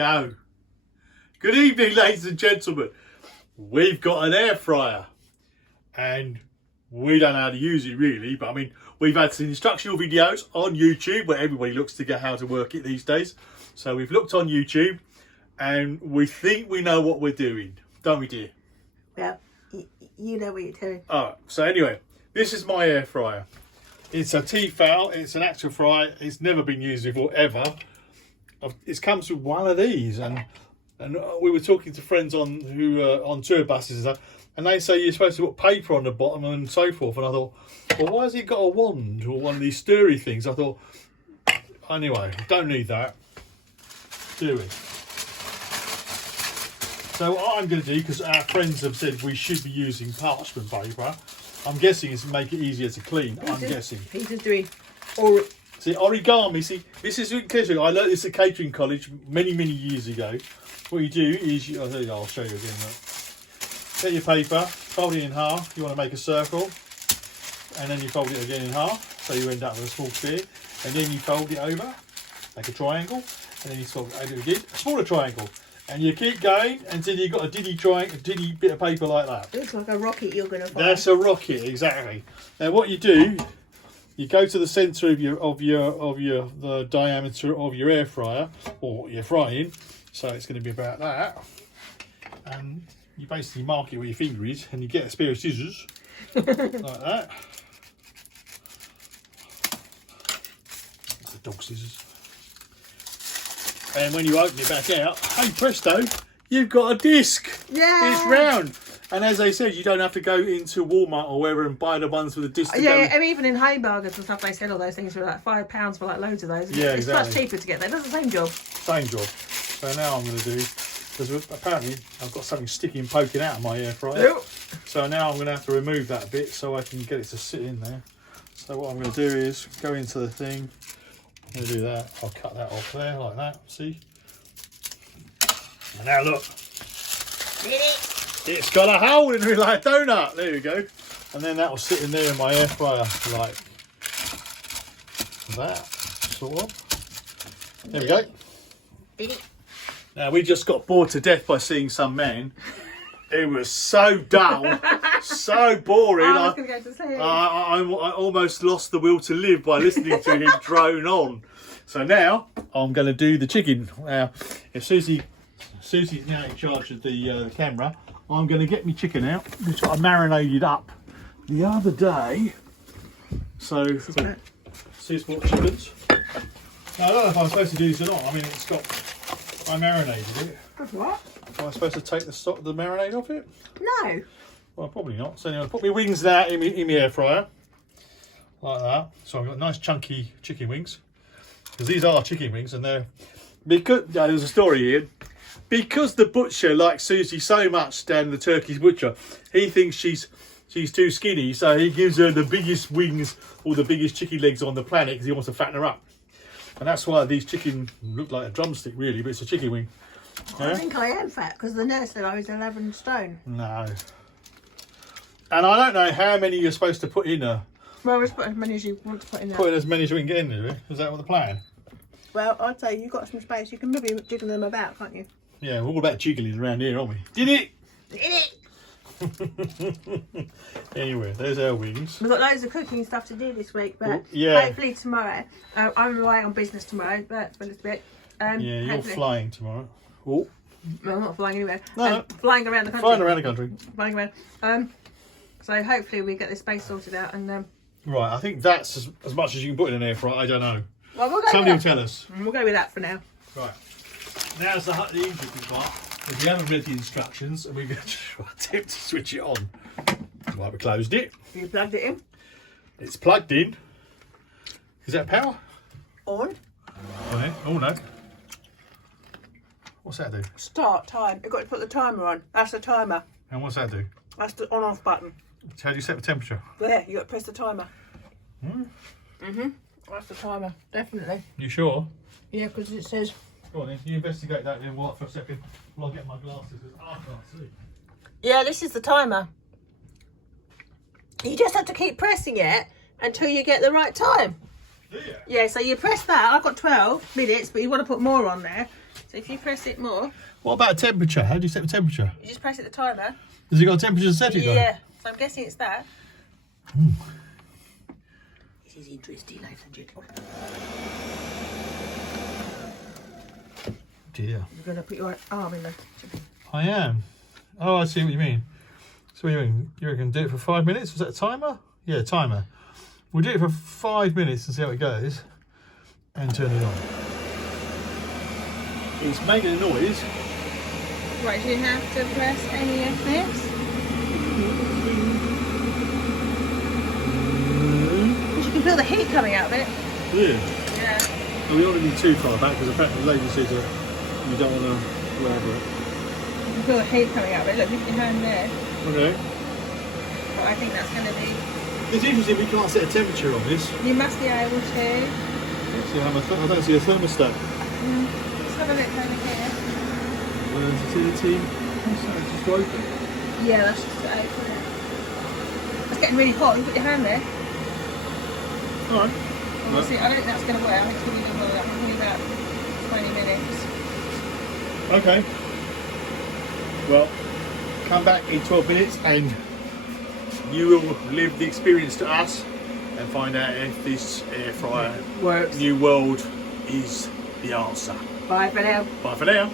Go. Good evening, ladies and gentlemen. We've got an air fryer and we don't know how to use it really, but I mean, we've had some instructional videos on YouTube where everybody looks to get how to work it these days. So we've looked on YouTube and we think we know what we're doing, don't we, dear? Well, you know what you're doing. Alright, so anyway, this is my air fryer. It's a Tefal, it's an actual fryer, it's never been used before ever. It comes with one of these, and we were talking to friends on tour buses and stuff, and they say you're supposed to put paper on the bottom and so forth. And I thought, well, why has he got a wand or one of these stirry things? I thought, anyway, don't need that, do we? So what I'm going to do, because our friends have said we should be using parchment paper, I'm guessing it's to make it easier to clean. He's just doing See, origami, see, this is in catering. I learned this at catering college many years ago. What you do is, I'll show you again. Look. Get your paper, fold it in half. You want to make a circle. And then you fold it again in half. So you end up with a small sphere. And then you fold it over, like a triangle. And then you fold it over again, a smaller triangle. And you keep going until you've got a diddy bit of paper like that. Looks like a rocket you're going to find. That's a rocket, exactly. Now what you do, you go to the centre of the diameter of your air fryer or what you're frying, so it's going to be about that, and you basically mark it where your finger is, and you get a pair of scissors like that. It's the dog scissors. And when you open it back out, hey presto, you've got a disc. Yeah, it's round. And as they said, you don't have to go into Walmart or wherever and buy the ones with the disc. Yeah, and even in Haymarkets and stuff, they sell all those things for like £5 for like loads of those. Yeah, it's exactly. much cheaper to get. That does the same job. Same job. So now I'm going to do, because apparently I've got something sticking and poking out of my air fryer. Yep. So now I'm going to have to remove that bit so I can get it to sit in there. So what I'm going to do is go into the thing. I'm going to do that. I'll cut that off there like that. See? And now look. It's got a hole in it like a donut. There you go. And then that will sit in there in my air fryer like that, sort of. There we go. Now we just got bored to death by seeing some man. It was so dull, so boring. I was going to go to sleep. I almost lost the will to live by listening to him drone on. So now I'm going to do the chicken. Now, if Susie's now in charge of the camera, I'm going to get my chicken out, which I marinated up the other day. So, Sus bought chickens. Now, I don't know if I'm supposed to do this or not. I mean, I marinated it. What? Am I supposed to take the marinade off it? No. Well, probably not. So anyway, put my wings there in my air fryer. Like that. So I've got nice chunky chicken wings. Because these are chicken wings and they're... Because there's a story here. Because the butcher likes Susie so much down the Turkish butcher, he thinks she's too skinny, so he gives her the biggest wings or the biggest chicken legs on the planet because he wants to fatten her up. And that's why these chicken look like a drumstick really, but it's a chicken wing. Yeah? I think I am fat because the nurse said I was 11 stone. No. And I don't know how many you're supposed to put in her. Well, just put as many as you want to put in there. Put in as many as we can get in there. Is that what the plan? Well, I'd say you've got some space. You can maybe jiggle them about, can't you? Yeah, we're all about jiggling around here, aren't we? Did it? Did it? Anyway, there's our wings. We've got loads of cooking stuff to do this week, but yeah. hopefully tomorrow. I'm away on business tomorrow, but for a little bit. Yeah, you're flying tomorrow. Oh. Well, I'm not flying anywhere. No. Flying around the country. Flying around the country. Flying around. So hopefully we get this space sorted out and. Right, I think that's as much as you can put in an air fryer. I don't know. Well, we'll go Somebody will with tell us. We'll go with that for now. Right. Now's the interesting part. Because we haven't read the instructions and we're going to attempt to switch it on. Right, we closed it. You plugged it in. It's plugged in. Is that power? On. Oh no. What's that do? Start time. You've got to put the timer on. That's the timer. And what's that do? That's the on-off button. So how do you set the temperature? There, you got to press the timer. That's the timer, definitely. You sure? Yeah, because it says. Go on then, you investigate that then for a second while I get my glasses because I can't see. Yeah, this is the timer. You just have to keep pressing it until you get the right time. Do you? Yeah, so you press that. I've got 12 minutes, but you want to put more on there. So if you press it more, What about temperature? How do you set the temperature? you just press it the timer. Has it got a temperature setting though? Yeah. So I'm guessing it's that. This is interesting, ladies and gentlemen. Dear. You're going to put your arm in the chicken. I am. Oh, I see what you mean. So what do you mean? You reckon do it for 5 minutes? Was that a timer? Yeah, timer. We'll do it for 5 minutes and see how it goes. And turn it on. It's making a noise. Right, do you have to press any of this? Because you can feel the heat coming out of it. Yeah. Yeah. Well, we don't want to be too far back because apparently the lady says that you don't want to whatever it. You can feel the heat coming out of it. Look, look at your hand there. Okay. But I think that's going to be... It's interesting we can't set a temperature on this. You must be able to. Let's see how much, I don't see a thermostat. Let's have a look over here. Sensitivity. Oh, sorry, it's just open. Yeah, that's just open it. It's getting really hot. You put your hand there. Alright. Well, we'll see. I don't think that's going to work. I think it's probably going to work. Probably about 20 minutes. Okay. Well, come back in 12 minutes and you will live the experience to us and find out if this air fryer Works. new world is the answer. Bye for now. Bye for now.